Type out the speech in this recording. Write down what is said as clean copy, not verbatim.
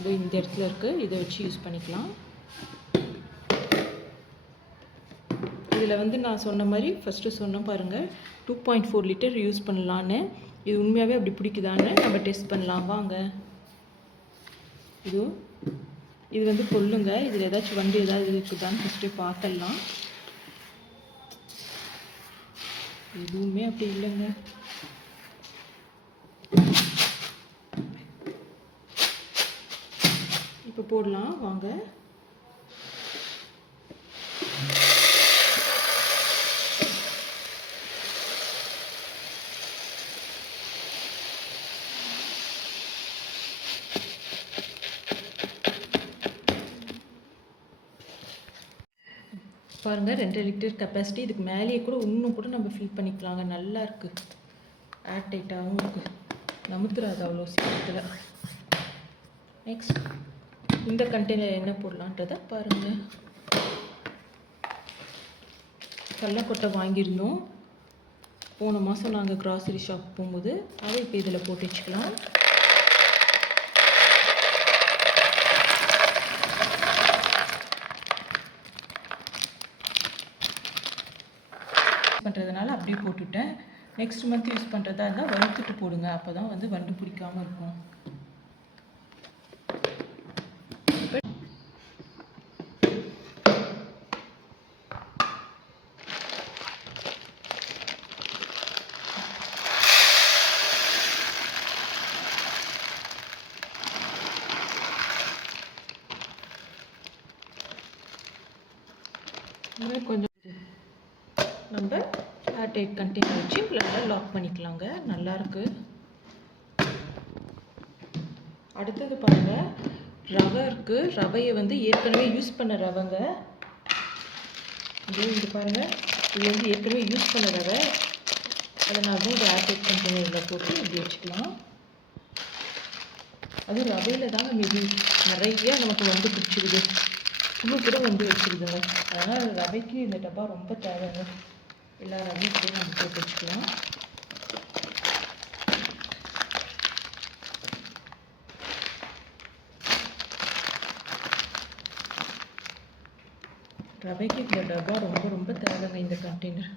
இது இந்த இடத்துல இருக்குது, இதை வச்சு யூஸ் பண்ணிக்கலாம். இதில் வந்து நான் சொன்ன மாதிரி ஃபஸ்ட்டு சொன்ன பாருங்கள் 2.4 லிட்டர் யூஸ் பண்ணலான்னு. இது உண்மையாகவே அப்படி பிடிக்குதான்னு நம்ம டெஸ்ட் பண்ணலாம் வாங்க. இது வந்து கொல்லுங்க. இதில் ஏதாச்சும் வண்டி ஏதாவது இருக்குதான்னு ஃபஸ்ட்டு பார்த்துடலாம். எதுவுமே அப்படி இல்லைங்க. இப்போ போடலாம் வாங்க. பாருங்கள் 2 லிட்டர் கெப்பாசிட்டி. இதுக்கு மேலேயே கூட இன்னும் கூட நம்ம ஃபில் பண்ணிக்கலாங்க. நல்லா இருக்குது, ஏர் டைட்டாகவும் இருக்குது, நமுத்துறாது அவ்வளோ சீக்கிரத்தில். நெக்ஸ்ட் இந்த கண்டெய்னர் என்ன போடலான்றதை பாருங்கள். கடலக்கொட்டை வாங்கியிருந்தோம் போன மாதம் நாங்கள் க்ராசரி ஷாப் போகும்போது. அதை இப்போ இதில் போட்டு வச்சுக்கலாம். பண்ணுறதுனால அப்படியே போட்டுவிட்டேன். நெக்ஸ்ட் மந்த் யூஸ் பண்ணுறதா இருந்தால் வறுத்துட்டு போடுங்க. அப்போ தான் வந்து வண்டு பிடிக்காமல் இருக்கும். கொஞ்சம் நம்ம ஏர்டைட் கண்டெய்னர் வச்சு நல்லா லாக் பண்ணிக்கலாங்க. நல்லாயிருக்கு. அடுத்தது பாருங்கள், ரவை இருக்குது. ரவையை வந்து ஏற்கனவே யூஸ் பண்ண ரவைங்க. இது பாருங்கள், இது வந்து ஏற்கனவே யூஸ் பண்ண ரவை. அதனால தான் ஒரு ஏர்டைட் கண்டெய்னரில் போட்டு இப்படி வச்சுக்கலாம். அது ரவையில் தாங்க மேபி நிறைய நமக்கு வந்து பிடிச்சிருது. புழு கூட வந்து வச்சுருதுங்க. அதனால் ரவைக்கு இந்த டப்பா ரொம்ப தேவைங்க. எல்லா ரவையும் கூட நம்ம போட்டு வச்சுக்கலாம். ரவைக்கு இந்த டப்பா ரொம்ப ரொம்ப தேவைங்க, இந்த கண்டெய்னர்.